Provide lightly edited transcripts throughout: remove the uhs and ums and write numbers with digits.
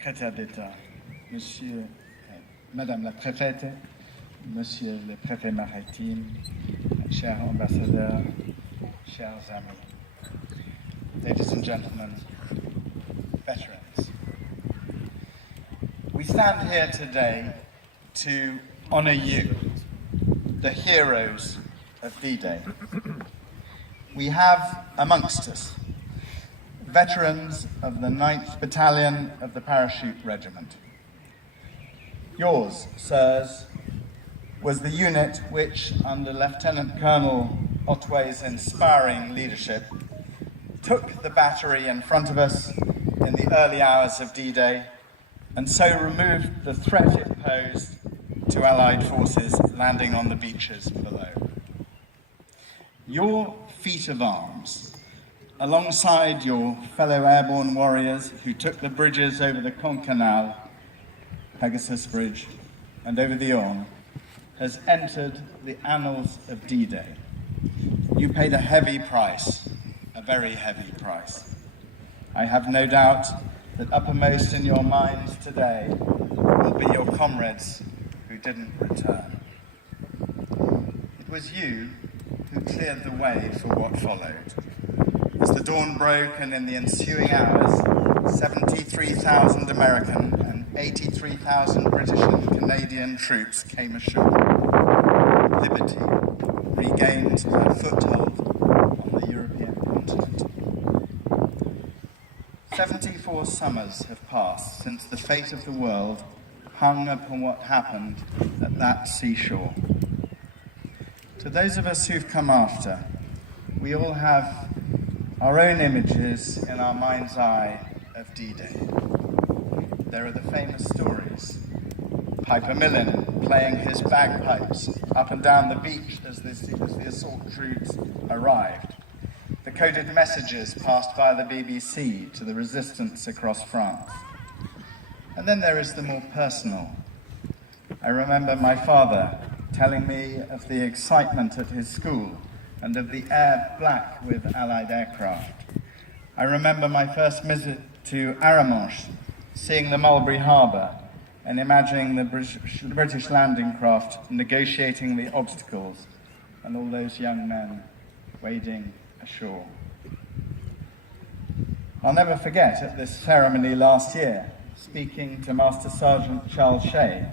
Secrétaire d'État, Monsieur, Madame la Préfète, Monsieur le Préfet maritime, chers ambassadeurs, chers amis, ladies and gentlemen, veterans. We stand here today to honor you, the heroes of D-Day. We have amongst us veterans of the 9th Battalion of the Parachute Regiment. Yours, sirs, was the unit which, under Lieutenant Colonel Otway's inspiring leadership, took the battery in front of us in the early hours of D-Day and so removed the threat it posed to Allied forces landing on the beaches below. Your feat of arms, alongside your fellow airborne warriors who took the bridges over the Caen Canal, Pegasus Bridge, and over the Orne, has entered the annals of D-Day. You paid a heavy price, a very heavy price. I have no doubt that uppermost in your minds today will be your comrades who didn't return. It was you who cleared the way for what followed. As the dawn broke and in the ensuing hours, 73,000 American and 83,000 British and Canadian troops came ashore. Liberty regained a foothold on the European continent. 74 summers have passed since the fate of the world hung upon what happened at that seashore. To those of us who've come after, we all have our own images in our mind's eye of D-Day. There are the famous stories. Piper Millin playing his bagpipes up and down the beach as the assault troops arrived. The coded messages passed by the BBC to the resistance across France. And then there is the more personal. I remember my father telling me of the excitement at his school and of the air black with Allied aircraft. I remember my first visit to Aramanche, seeing the Mulberry Harbour and imagining the British landing craft negotiating the obstacles and all those young men wading ashore. I'll never forget at this ceremony last year, speaking to Master Sergeant Charles Shea,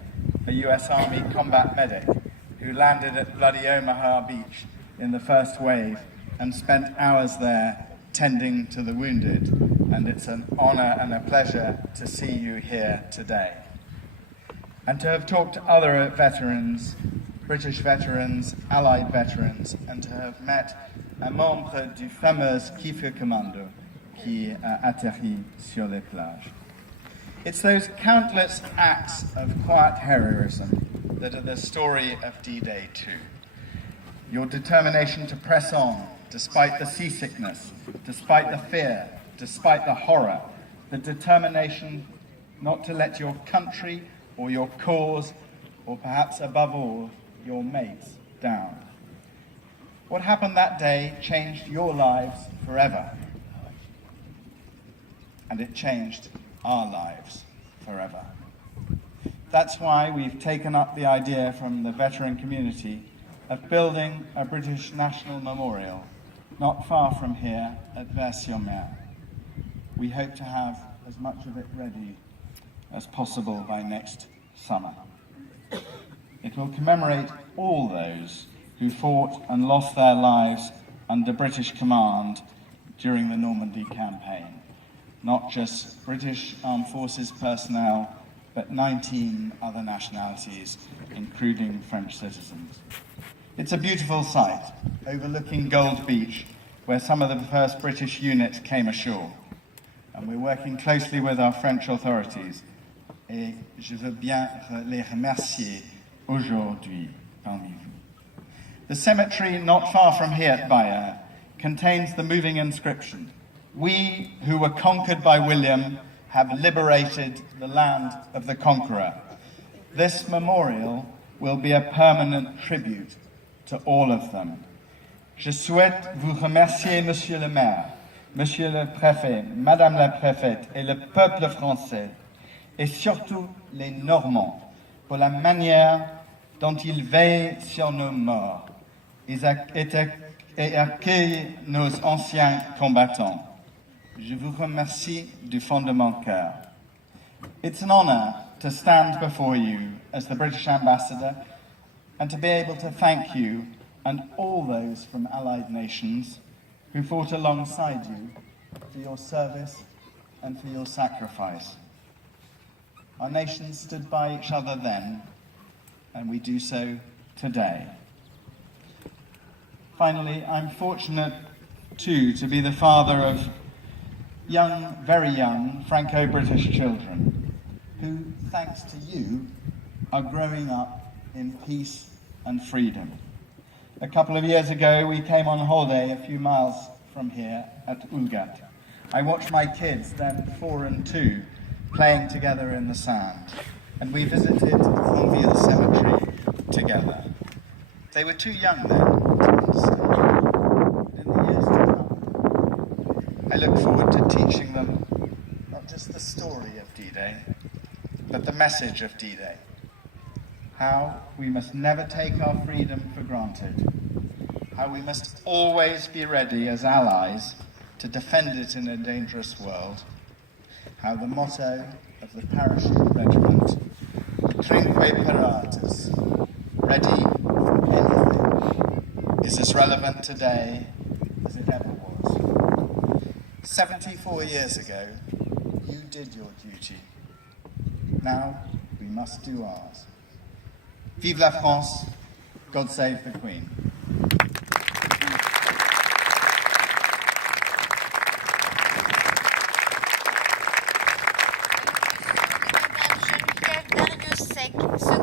a US Army combat medic who landed at bloody Omaha Beach in the first wave and spent hours there tending to the wounded, and it's an honor and a pleasure to see you here today. And to have talked to other veterans, British veterans, Allied veterans, and to have met un membre du fameux Kiefer Commando qui a atterri sur les plages. It's those countless acts of quiet heroism that are the story of D-Day too. Your determination to press on, despite the seasickness, despite the fear, despite the horror, the determination not to let your country or your cause, or perhaps above all, your mates down. What happened that day changed your lives forever. And it changed our lives forever. That's why we've taken up the idea from the veteran community of building a British National Memorial not far from here at Vers-sur-Mer. We hope to have as much of it ready as possible by next summer. It will commemorate all those who fought and lost their lives under British command during the Normandy campaign. Not just British Armed Forces personnel, but 19 other nationalities, including French citizens. It's a beautiful sight, overlooking Gold Beach, where some of the first British units came ashore. And we're working closely with our French authorities. Et je veux bien les remercier aujourd'hui parmi vous. The cemetery not far from here at Bayeux contains the moving inscription, "We who were conquered by William have liberated the land of the conqueror." This memorial will be a permanent tribute to all of them. Je souhaite vous remercier, Monsieur le maire, Monsieur le préfet, Madame la préfète et le peuple français et surtout les Normands, pour la manière dont ils veillent sur nos morts et accueillent nos anciens combattants. Je vous remercie du fond de mon cœur. It's an honor to stand before you as the British Ambassador and to be able to thank you and all those from allied nations who fought alongside you for your service and for your sacrifice. Our nations stood by each other then, and we do so today. Finally, I'm fortunate too to be the father of young, very young, Franco-British children who, thanks to you, are growing up in peace and freedom. A couple of years ago, we came on holiday a few miles from here at Ulgat. I watched my kids, then 4 and 2, playing together in the sand, and we visited Merville Cemetery together. They were too young then to understand. In the years to come, I look forward to teaching them not just the story of D-Day, but the message of D-Day. How we must never take our freedom for granted. How we must always be ready as allies to defend it in a dangerous world. How the motto of the parachute regiment, Trinque Paratus, ready for anything, is as relevant today as it ever was. 74 years ago, you did your duty. Now we must do ours. Vive la France, God save the Queen.